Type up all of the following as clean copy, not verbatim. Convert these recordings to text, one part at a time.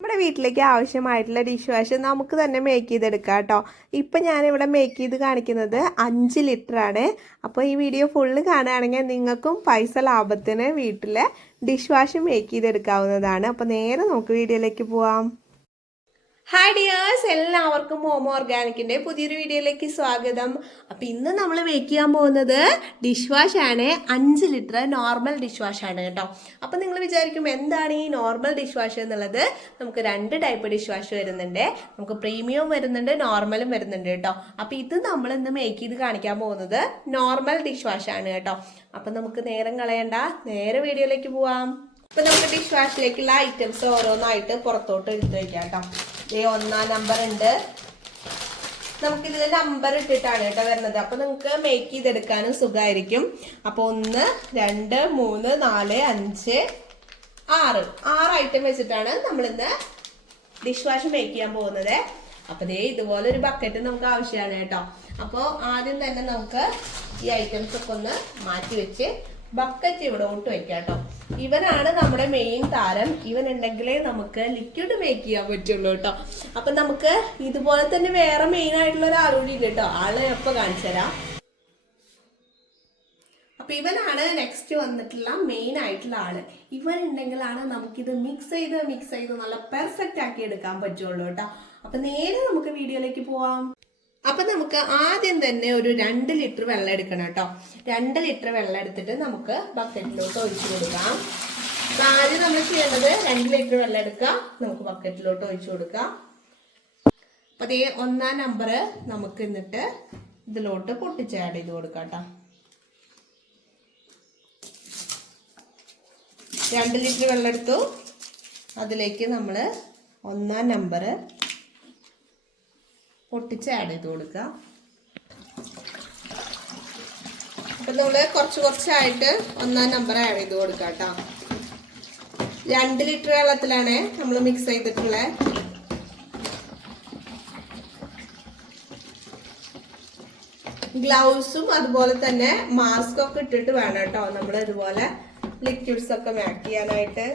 നമ്മുടെ വീട്ടിലേക്ക് ആവശ്യമായിട്ടുള്ള ഡിഷ് വാഷ് നമുക്ക് തന്നെ മേക്ക് ചെയ്തെടുക്കാം കേട്ടോ. ഇപ്പം ഞാനിവിടെ മേക്ക് ചെയ്ത് കാണിക്കുന്നത് 5 ലിറ്റർ ആണ്. അപ്പോൾ ഈ വീഡിയോ ഫുള്ള് കാണുകയാണെങ്കിൽ നിങ്ങൾക്കും പൈസ ലാഭത്തിന് വീട്ടിൽ ഡിഷ് വാഷ് മേക്ക് ചെയ്തെടുക്കാവുന്നതാണ്. അപ്പോൾ നേരെ നമുക്ക് വീഡിയോയിലേക്ക് പോവാം. ഹായ് ഡിയേഴ്സ്, എല്ലാവർക്കും മോമോ ഓർഗാനിക്കിൻ്റെ പുതിയൊരു വീഡിയോയിലേക്ക് സ്വാഗതം. അപ്പോൾ ഇന്ന് നമ്മൾ മേക്ക് ചെയ്യാൻ പോകുന്നത് ഡിഷ് വാഷ് ആണ്. 5 ലിറ്റർ നോർമൽ ഡിഷ് വാഷ് ആണ് കേട്ടോ. അപ്പോൾ നിങ്ങൾ വിചാരിക്കും എന്താണ് ഈ നോർമൽ ഡിഷ് വാഷ് എന്നുള്ളത്? നമുക്ക് 2 ടൈപ്പ് ഡിഷ് വാഷ് വരുന്നുണ്ട്. നമുക്ക് പ്രീമിയവും വരുന്നുണ്ട്, നോർമലും വരുന്നുണ്ട് കേട്ടോ. അപ്പോൾ ഇത് നമ്മൾ ഇന്ന് മേക്ക് ചെയ്ത് കാണിക്കാൻ പോകുന്നത് നോർമൽ ഡിഷ് വാഷ് ആണ് കേട്ടോ. അപ്പം നമുക്ക് നേരം കളയണ്ട, നേരെ വീഡിയോയിലേക്ക് പോവാം. അപ്പം നമുക്ക് ഡിഷ് വാഷിലേക്കുള്ള ഐറ്റംസ് ഓരോന്നായിട്ട് പുറത്തോട്ട് എടുത്ത് വയ്ക്കാം കേട്ടോ. 1-ാം നമ്പർ ഉണ്ട്. നമുക്കിതിൽ നമ്പർ ഇട്ടിട്ടാണ് കേട്ടോ വരുന്നത്. അപ്പൊ നിങ്ങൾക്ക് മേക്ക് ചെയ്തെടുക്കാനും സുഖമായിരിക്കും. അപ്പൊ 1, 2, 3, 4, 5, 6 ഐറ്റം വെച്ചിട്ടാണ് നമ്മളിന്ന് ഡിഷ് വാഷ് മേക്ക് ചെയ്യാൻ പോകുന്നത്. അപ്പൊ ഇതുപോലെ ഒരു ബക്കറ്റ് നമുക്ക് ആവശ്യമാണ് കേട്ടോ. അപ്പോൾ ആദ്യം തന്നെ നമുക്ക് ഈ ഐറ്റംസ് ഒക്കെ ഒന്ന് മാറ്റി വെച്ച് ബക്കറ്റ് ഇവിടോട്ട് വെക്കാം കേട്ടോ. ഇവനാണ് നമ്മുടെ മെയിൻ താരം. ഇവൻ ഉണ്ടെങ്കിലേ നമുക്ക് ലിക്വിഡ് മേക്ക് ചെയ്യാൻ പറ്റുള്ളൂ കേട്ടോ. അപ്പൊ നമുക്ക് ഇതുപോലെ തന്നെ വേറെ മെയിൻ ആയിട്ടുള്ള ഒരാളൂടി ഉണ്ട് കേട്ടോ. ആളെ എപ്പോ കാണിച്ചു തരാം. അപ്പൊ ഇവനാണ് നെക്സ്റ്റ് വന്നിട്ടുള്ള മെയിൻ ആയിട്ടുള്ള ആള്. ഇവൻ ഉണ്ടെങ്കിലാണ് നമുക്കിത് മിക്സ് ചെയ്ത് നല്ല പെർഫെക്റ്റ് ആക്കി എടുക്കാൻ പറ്റുള്ളൂ കേട്ടോ. അപ്പൊ നേരെ നമുക്ക് വീഡിയോയിലേക്ക് പോവാം. അപ്പൊ നമുക്ക് ആദ്യം തന്നെ ഒരു 2 ലിറ്റർ വെള്ളം എടുക്കണം കേട്ടോ. 2 ലിറ്റർ വെള്ളം എടുത്തിട്ട് നമുക്ക് ബക്കറ്റിലോട്ട് ഒഴിച്ചു കൊടുക്കാം. അപ്പൊ ആദ്യം നമ്മൾ ചെയ്യേണ്ടത് 2 ലിറ്റർ വെള്ളം എടുക്കുക, നമുക്ക് ബക്കറ്റിലോട്ട് ഒഴിച്ചു കൊടുക്കാം. അപ്പൊ 1-ാം നമ്പർ നമുക്ക് എന്നിട്ട് ഇതിലോട്ട് പൊട്ടിച്ച് ആഡ് ചെയ്ത് കൊടുക്കാം കേട്ടോ. 2 ലിറ്റർ വെള്ളം എടുത്തു, അതിലേക്ക് നമ്മൾ 1-ാം നമ്പർ പൊട്ടിച്ച് ആഡ് ചെയ്ത് കൊടുക്കുക. അപ്പൊ നമ്മള് കുറച്ചായിട്ട് 1-ാം നമ്പർ ആഡ് ചെയ്ത് കൊടുക്കുക കേട്ടോ. 2 ലിറ്റർ വെള്ളത്തിലാണ് നമ്മൾ മിക്സ് ചെയ്തിട്ടുള്ളത്. ഗ്ലൗസും അതുപോലെ തന്നെ മാസ്ക് ഒക്കെ ഇട്ടിട്ട് വേണം കേട്ടോ നമ്മൾ ഇതുപോലെ ലിക്വിഡ്സ് ഒക്കെ മേക്ക് ചെയ്യാനായിട്ട്.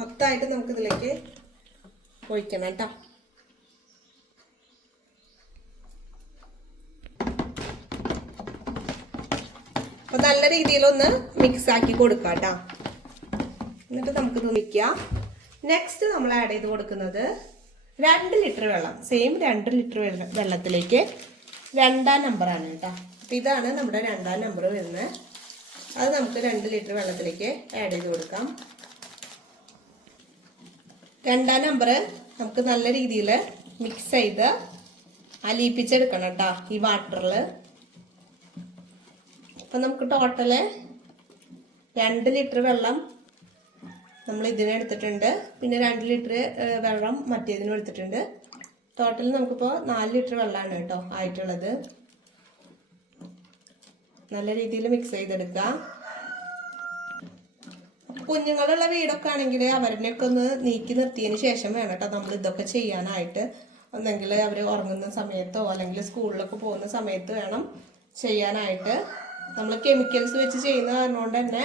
മൊത്തമായിട്ട് നമുക്ക് ഇതിലേക്ക് ഒഴിക്കണം കേട്ടോ. അപ്പൊ നല്ല രീതിയിലൊന്ന് മിക്സ് ആക്കി കൊടുക്കാം കേട്ടോ. എന്നിട്ട് നമുക്ക് തുണിക്കാം. നെക്സ്റ്റ് നമ്മൾ ആഡ് ചെയ്ത് കൊടുക്കുന്നത് 2 ലിറ്റർ വെള്ളം. സെയിം 2 ലിറ്റർ വെള്ളത്തിലേക്ക് 2-ാം നമ്പറാണ് കേട്ടോ. അപ്പൊ ഇതാണ് നമ്മുടെ 2-ാം നമ്പർ വരുന്നത്. അത് നമുക്ക് 2 ലിറ്റർ വെള്ളത്തിലേക്ക് ആഡ് ചെയ്ത് കൊടുക്കാം. 2-ാം നമ്പർ നമുക്ക് നല്ല രീതിയിൽ മിക്സ് ചെയ്ത് അലിയിപ്പിച്ചെടുക്കണം കേട്ടോ ഈ വാട്ടറിൽ. അപ്പൊ നമുക്ക് ടോട്ടല് 2 ലിറ്റർ വെള്ളം നമ്മൾ ഇതിനെടുത്തിട്ടുണ്ട്, പിന്നെ 2 ലിറ്റർ വെള്ളം മറ്റേതിനും എടുത്തിട്ടുണ്ട്. ടോട്ടൽ നമുക്കിപ്പോൾ 4 ലിറ്റർ വെള്ളമാണ് കേട്ടോ ആയിട്ടുള്ളത്. നല്ല രീതിയിൽ മിക്സ് ചെയ്തെടുക്കുക. കുഞ്ഞുങ്ങളുള്ള വീടൊക്കെ ആണെങ്കിൽ അവരിനെയൊക്കെ ഒന്ന് നീക്കി നിർത്തിയതിന് ശേഷം വേണം കേട്ടോ നമ്മൾ ഇതൊക്കെ ചെയ്യാനായിട്ട്. ഒന്നെങ്കിൽ അവർ ഉറങ്ങുന്ന സമയത്തോ അല്ലെങ്കിൽ സ്കൂളിലൊക്കെ പോകുന്ന സമയത്ത് വേണം ചെയ്യാനായിട്ട്. നമ്മൾ കെമിക്കൽസ് വെച്ച് ചെയ്യുന്ന കാരണം കൊണ്ട് തന്നെ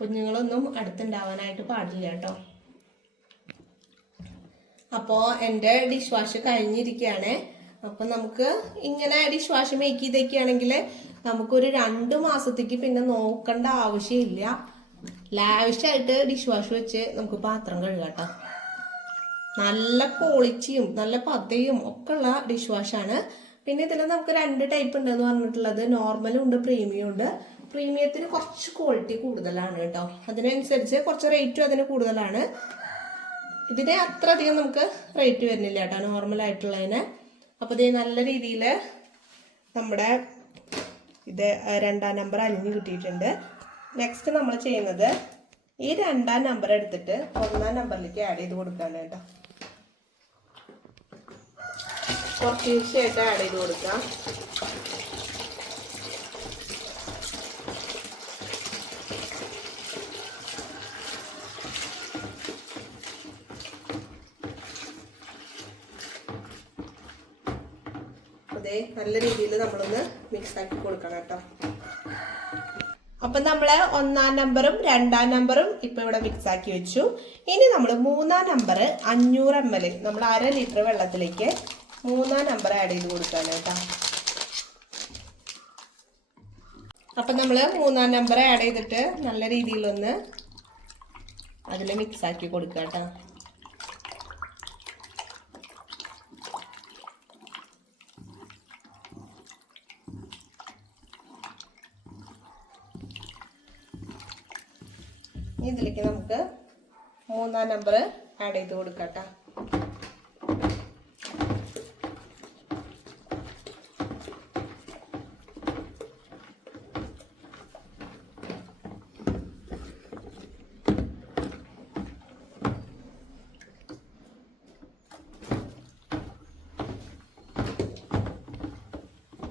കുഞ്ഞുങ്ങളൊന്നും അടുത്തുണ്ടാവാനായിട്ട് പാടില്ല കേട്ടോ. അപ്പോൾ എൻ്റെ ഡിഷ് വാഷ് കഴിഞ്ഞിരിക്കുകയാണ്. അപ്പം നമുക്ക് ഇങ്ങനെ ഡിഷ് വാഷ് മേക്ക് ചെയ്തൊക്കെയാണെങ്കിൽ നമുക്കൊരു 2 മാസത്തേക്ക് പിന്നെ നോക്കേണ്ട ആവശ്യമില്ല. ലാവിഷായിട്ട് ഡിഷ് വാഷ് വെച്ച് നമുക്ക് പാത്രം കഴുകാട്ടോ. നല്ല ക്വാളിറ്റിയും നല്ല പതയും ഒക്കെ ഉള്ള ഡിഷ് വാഷാണ്. പിന്നെ ഇതിൽ നമുക്ക് 2 ടൈപ്പ് ഉണ്ടെന്ന് പറഞ്ഞിട്ടുള്ളത്. നോർമലും ഉണ്ട്, പ്രീമിയം ഉണ്ട്. പ്രീമിയത്തിന് കുറച്ച് ക്വാളിറ്റി കൂടുതലാണ് കേട്ടോ. അതിനനുസരിച്ച് കുറച്ച് റേറ്റും അതിന് കൂടുതലാണ്. ഇതിന് അത്ര അധികം നമുക്ക് റേറ്റ് വരുന്നില്ല കേട്ടോ നോർമലായിട്ടുള്ളതിന്. അപ്പോൾ ഇത് നല്ല രീതിയിൽ നമ്മുടെ ഇത് 2-ാം നമ്പർ അലിഞ്ഞ് കിട്ടിയിട്ടുണ്ട്. നെക്സ്റ്റ് നമ്മൾ ചെയ്യുന്നത് ഈ 2-ാം നമ്പർ എടുത്തിട്ട് 1-ാം നമ്പറിലേക്ക് ആഡ് ചെയ്ത് കൊടുക്കാണ് കേട്ടോ. കുറച്ച് ഈസിയായിട്ട് ആഡ് ചെയ്ത് കൊടുക്കാം. അതെ നല്ല രീതിയിൽ നമ്മളൊന്ന് മിക്സാക്കി കൊടുക്കണം കേട്ടോ. അപ്പം നമ്മൾ 1-ാം നമ്പറും 2-ാം നമ്പറും ഇപ്പം ഇവിടെ മിക്സാക്കി വെച്ചു. ഇനി നമ്മൾ 3-ാം നമ്പർ 500 ml നമ്മൾ 1/2 ലിറ്റർ വെള്ളത്തിലേക്ക് 3-ാം നമ്പർ ആഡ് ചെയ്ത് കൊടുക്കുകയാണ് കേട്ടോ. അപ്പം നമ്മൾ 3-ാം നമ്പർ ആഡ് ചെയ്തിട്ട് നല്ല രീതിയിലൊന്ന് അതിൽ മിക്സാക്കി കൊടുക്കുക കേട്ടോ. ഇതിലേക്ക് നമുക്ക് 3-ാം നമ്പർ ആഡ് ചെയ്ത് കൊടുക്കട്ടെ.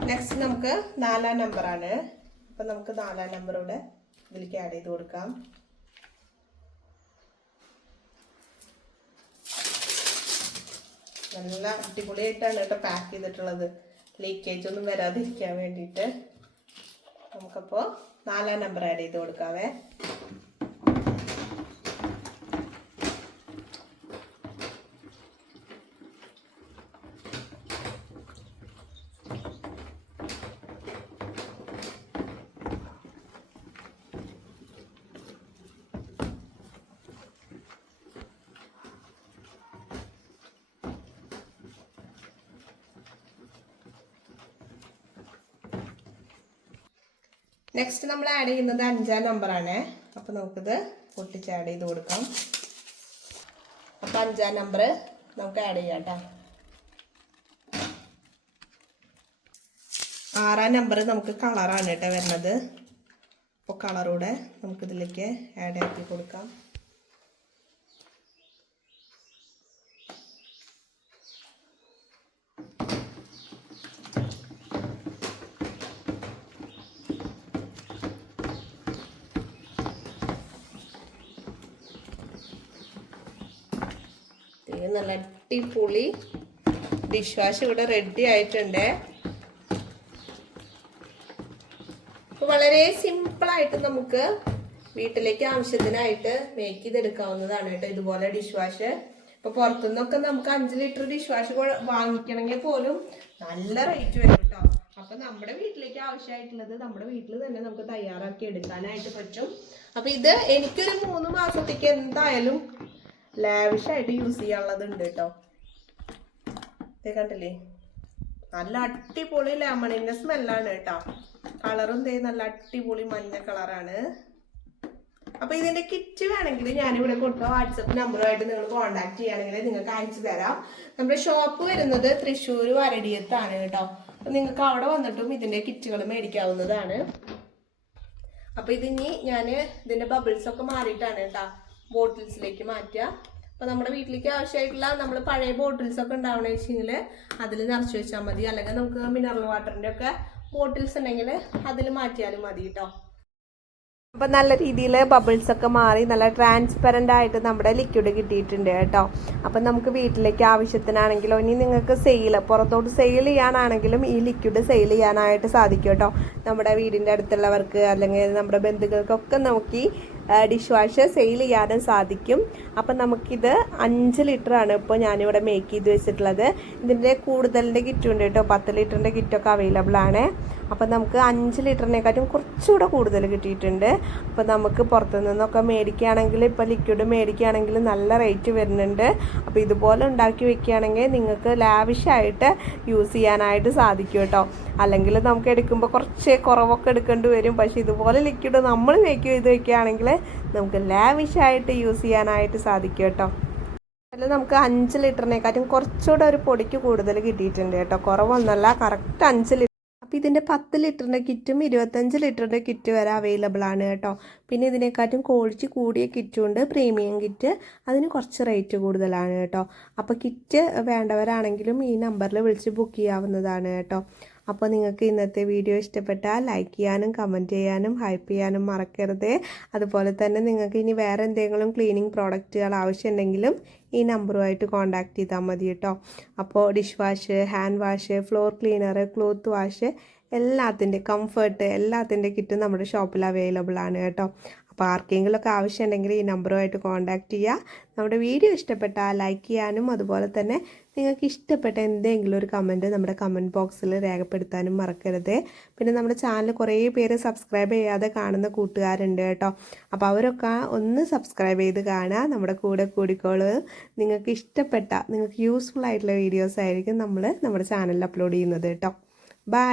നെക്സ്റ്റ് നമുക്ക് 4-ാം നമ്പറാണ്. അപ്പം നമുക്ക് 4-ാം നമ്പറൂടെ ഇതിലേക്ക് ആഡ് ചെയ്ത് കൊടുക്കാം. നല്ല അടിപൊളിയായിട്ടാണ് കേട്ടോ പാക്ക് ചെയ്തിട്ടുള്ളത്, ലീക്കേജ് ഒന്നും വരാതിരിക്കാൻ വേണ്ടിയിട്ട്. നമുക്കപ്പോൾ 4-ാം നമ്പർ ആഡ് ചെയ്ത് കൊടുക്കാവേ. നെക്സ്റ്റ് നമ്മൾ ആഡ് ചെയ്യുന്നത് 5-ാം നമ്പറാണ്. അപ്പോൾ നമുക്കിത് പൊട്ടിച്ച് ആഡ് ചെയ്ത് കൊടുക്കാം. അപ്പോൾ 5-ാം നമ്പർ നമുക്ക് ആഡ് ചെയ്യാം കേട്ടോ. 6-ാം നമ്പർ നമുക്ക് കളറാണ് കേട്ടോ വരുന്നത്. അപ്പോൾ കളറൂടെ നമുക്കിതിലേക്ക് ആഡ് ആക്കി കൊടുക്കാം. നല്ല അടിപൊളി ഡിഷ് വാഷ് ഇവിടെ റെഡി ആയിട്ടുണ്ട്. അപ്പോൾ വളരെ സിമ്പിളായിട്ട് നമുക്ക് വീട്ടിലേക്ക് ആവശ്യത്തിനായിട്ട് മേക്ക് ചെയ്തെടുക്കാവുന്നതാണ് കേട്ടോ ഇതുപോലെ ഡിഷ് വാഷ്. ഇപ്പോൾ പുറത്തുനിന്നൊക്കെ നമുക്ക് 5 ലിറ്റർ ഡിഷ് വാഷ് വാങ്ങിക്കണമെങ്കിൽ പോലും നല്ല റേറ്റ് വരും കേട്ടോ. അപ്പം നമ്മുടെ വീട്ടിലേക്ക് ആവശ്യമായിട്ടുള്ളത് നമ്മുടെ വീട്ടിൽ തന്നെ നമുക്ക് തയ്യാറാക്കി എടുക്കാനായിട്ട് പറ്റും. അപ്പം ഇത് എനിക്കൊരു 3 മാസത്തേക്ക് എന്തായാലും ലാവിഷായിട്ട് യൂസ് ചെയ്യാനുള്ളത് ഉണ്ട് കേട്ടോ. കണ്ടില്ലേ, നല്ല അടിപൊളി ലെമണിന്റെ സ്മെല്ലാണ് കേട്ടോ. കളറും നല്ല അടിപൊളി മഞ്ഞ കളറാണ്. അപ്പൊ ഇതിന്റെ കിറ്റ് വേണമെങ്കിൽ ഞാനിവിടെ കൊടുത്ത വാട്സപ്പ് നമ്പറുമായിട്ട് നിങ്ങൾ കോൺടാക്ട് ചെയ്യുകയാണെങ്കിൽ നിങ്ങൾക്ക് അയച്ചു തരാം. നമ്മുടെ ഷോപ്പ് വരുന്നത് തൃശ്ശൂർ വരടിയത്താണ് കേട്ടോ. അപ്പൊ നിങ്ങൾക്ക് അവിടെ വന്നിട്ടും ഇതിന്റെ കിറ്റുകൾ മേടിക്കാവുന്നതാണ്. അപ്പൊ ഇതിനി ഞാൻ ഇതിന്റെ ബബിൾസ് ഒക്കെ മാറിയിട്ടാണ് കേട്ടോ ബോട്ടിൽസിലേക്ക് മാറ്റുക. അപ്പോൾ നമ്മുടെ വീട്ടിലേക്ക് ആവശ്യമായിട്ടുള്ള നമ്മൾ പഴയ ബോട്ടിൽസ് ഒക്കെ ഉണ്ടാവണമെന്ന് വെച്ചെങ്കിൽ അതിൽ നിറച്ച് വെച്ചാൽ മതി. അല്ലെങ്കിൽ നമുക്ക് മിനറൽ വാട്ടറിൻ്റെ ഒക്കെ ബോട്ടിൽസ് ഉണ്ടെങ്കിൽ അതിൽ മാറ്റിയാലും മതി കേട്ടോ. അപ്പോൾ നല്ല രീതിയിൽ ബബിൾസ് ഒക്കെ മാറി നല്ല ട്രാൻസ്പെറൻ്റ് ആയിട്ട് നമ്മുടെ ലിക്വിഡ് കിട്ടിയിട്ടുണ്ട് കേട്ടോ. അപ്പം നമുക്ക് വീട്ടിലേക്ക് ആവശ്യത്തിനാണെങ്കിലോ ഇനി നിങ്ങൾക്ക് പുറത്തോട്ട് സെയിൽ ചെയ്യാനാണെങ്കിലും ഈ ലിക്വിഡ് സെയിൽ ചെയ്യാനായിട്ട് സാധിക്കും കേട്ടോ. നമ്മുടെ വീടിൻ്റെ അടുത്തുള്ളവർക്ക് അല്ലെങ്കിൽ നമ്മുടെ ബന്ധുക്കൾക്കൊക്കെ നമുക്ക് ഈ ഡിഷ് വാഷ് സെയിൽ ചെയ്യാനും സാധിക്കും. അപ്പം നമുക്കിത് 5 ലിറ്ററാണ് ഇപ്പോൾ ഞാനിവിടെ മേക്ക് ചെയ്ത് വെച്ചിട്ടുള്ളത്. ഇതിൻ്റെ കൂടുതലിൻ്റെ കിറ്റും ഉണ്ട് കേട്ടോ. 10 ലിറ്ററിൻ്റെ കിറ്റൊക്കെ അവൈലബിൾ ആണ്. അപ്പം നമുക്ക് 5 ലിറ്ററിനെക്കാട്ടും കുറച്ചുകൂടെ കൂടുതൽ കിട്ടിയിട്ടുണ്ട്. അപ്പോൾ നമുക്ക് പുറത്തു നിന്നൊക്കെ മേടിക്കുകയാണെങ്കിൽ ഇപ്പോൾ ലിക്വിഡ് മേടിക്കുകയാണെങ്കിൽ നല്ല റേറ്റ് വരുന്നുണ്ട്. അപ്പോൾ ഇതുപോലെ ഉണ്ടാക്കി വെക്കുകയാണെങ്കിൽ നിങ്ങൾക്ക് ലാവിഷായിട്ട് യൂസ് ചെയ്യാനായിട്ട് സാധിക്കും കേട്ടോ. അല്ലെങ്കിൽ നമുക്ക് എടുക്കുമ്പോൾ കുറച്ച് കുറവൊക്കെ എടുക്കേണ്ടി വരും. പക്ഷേ ഇതുപോലെ ലിക്വിഡ് നമ്മൾ മേക്ക് ചെയ്ത് വെക്കുകയാണെങ്കിൽ നമുക്ക് ലാവിഷായിട്ട് യൂസ് ചെയ്യാനായിട്ട് സാധിക്കും കേട്ടോ. അതിൽ നമുക്ക് 5 ലിറ്ററിനെക്കാട്ടും കുറച്ചുകൂടെ ഒരു പൊടിക്ക് കൂടുതൽ കിട്ടിയിട്ടുണ്ട് കേട്ടോ. കുറവൊന്നുമല്ല, കറക്റ്റ് 5 ലിറ്റർ. അപ്പോൾ ഇതിൻ്റെ 10 ലിറ്ററിൻ്റെ കിറ്റും 25 ലിറ്ററിൻ്റെ കിറ്റ് വരെ അവൈലബിൾ ആണ് കേട്ടോ. പിന്നെ ഇതിനെക്കാട്ടും ക്വാളിറ്റി കൂടിയ കിറ്റും ഉണ്ട്, പ്രീമിയം കിറ്റ്. അതിന് കുറച്ച് റേറ്റ് കൂടുതലാണ് കേട്ടോ. അപ്പോൾ കിറ്റ് വേണ്ടവരാണെങ്കിലും ഈ നമ്പറിൽ വിളിച്ച് ബുക്ക് ചെയ്യാവുന്നതാണ് കേട്ടോ. അപ്പോൾ നിങ്ങൾക്ക് ഇന്നത്തെ വീഡിയോ ഇഷ്ടപ്പെട്ടാൽ ലൈക്ക് ചെയ്യാനും കമൻറ്റ് ചെയ്യാനും ഹൈപ്പ് ചെയ്യാനും മറക്കരുത്. അതുപോലെ തന്നെ നിങ്ങൾക്ക് ഇനി വേറെ എന്തെങ്കിലും ക്ലീനിങ് പ്രോഡക്റ്റുകൾ ആവശ്യമുണ്ടെങ്കിലും ഈ നമ്പറുമായിട്ട് കോൺടാക്റ്റ് ചെയ്താൽ മതി കേട്ടോ. അപ്പോൾ dish wash, hand wash, floor cleaner, cloth wash എല്ലാത്തിൻ്റെ കംഫർട്ട് എല്ലാത്തിൻ്റെ കിറ്റും നമ്മുടെ ഷോപ്പിൽ അവൈലബിൾ ആണ് കേട്ടോ. അപ്പോൾ ആർക്കെങ്കിലുമൊക്കെ ആവശ്യമുണ്ടെങ്കിൽ ഈ നമ്പറുമായിട്ട് കോൺടാക്റ്റ് ചെയ്യുക. നമ്മുടെ വീഡിയോ ഇഷ്ടപ്പെട്ടാൽ ലൈക്ക് ചെയ്യാനും അതുപോലെ തന്നെ നിങ്ങൾക്ക് ഇഷ്ടപ്പെട്ട എന്തെങ്കിലും ഒരു കമൻറ്റ് നമ്മുടെ കമൻറ്റ് ബോക്സിൽ രേഖപ്പെടുത്താനും മറക്കരുത്. പിന്നെ നമ്മുടെ ചാനൽ കുറേ പേര് സബ്സ്ക്രൈബ് ചെയ്യാതെ കാണുന്ന കൂട്ടുകാരുണ്ട് കേട്ടോ. അപ്പോൾ അവരൊക്കെ ഒന്ന് സബ്സ്ക്രൈബ് ചെയ്ത് കാണുക, നമ്മുടെ കൂടെ കൂടിക്കോളൂ. നിങ്ങൾക്ക് ഇഷ്ടപ്പെട്ട നിങ്ങൾക്ക് യൂസ്ഫുൾ ആയിട്ടുള്ള വീഡിയോസ് ആയിരിക്കും നമ്മൾ നമ്മുടെ ചാനലിൽ അപ്ലോഡ് ചെയ്യുന്നത് കേട്ടോ. ബൈ.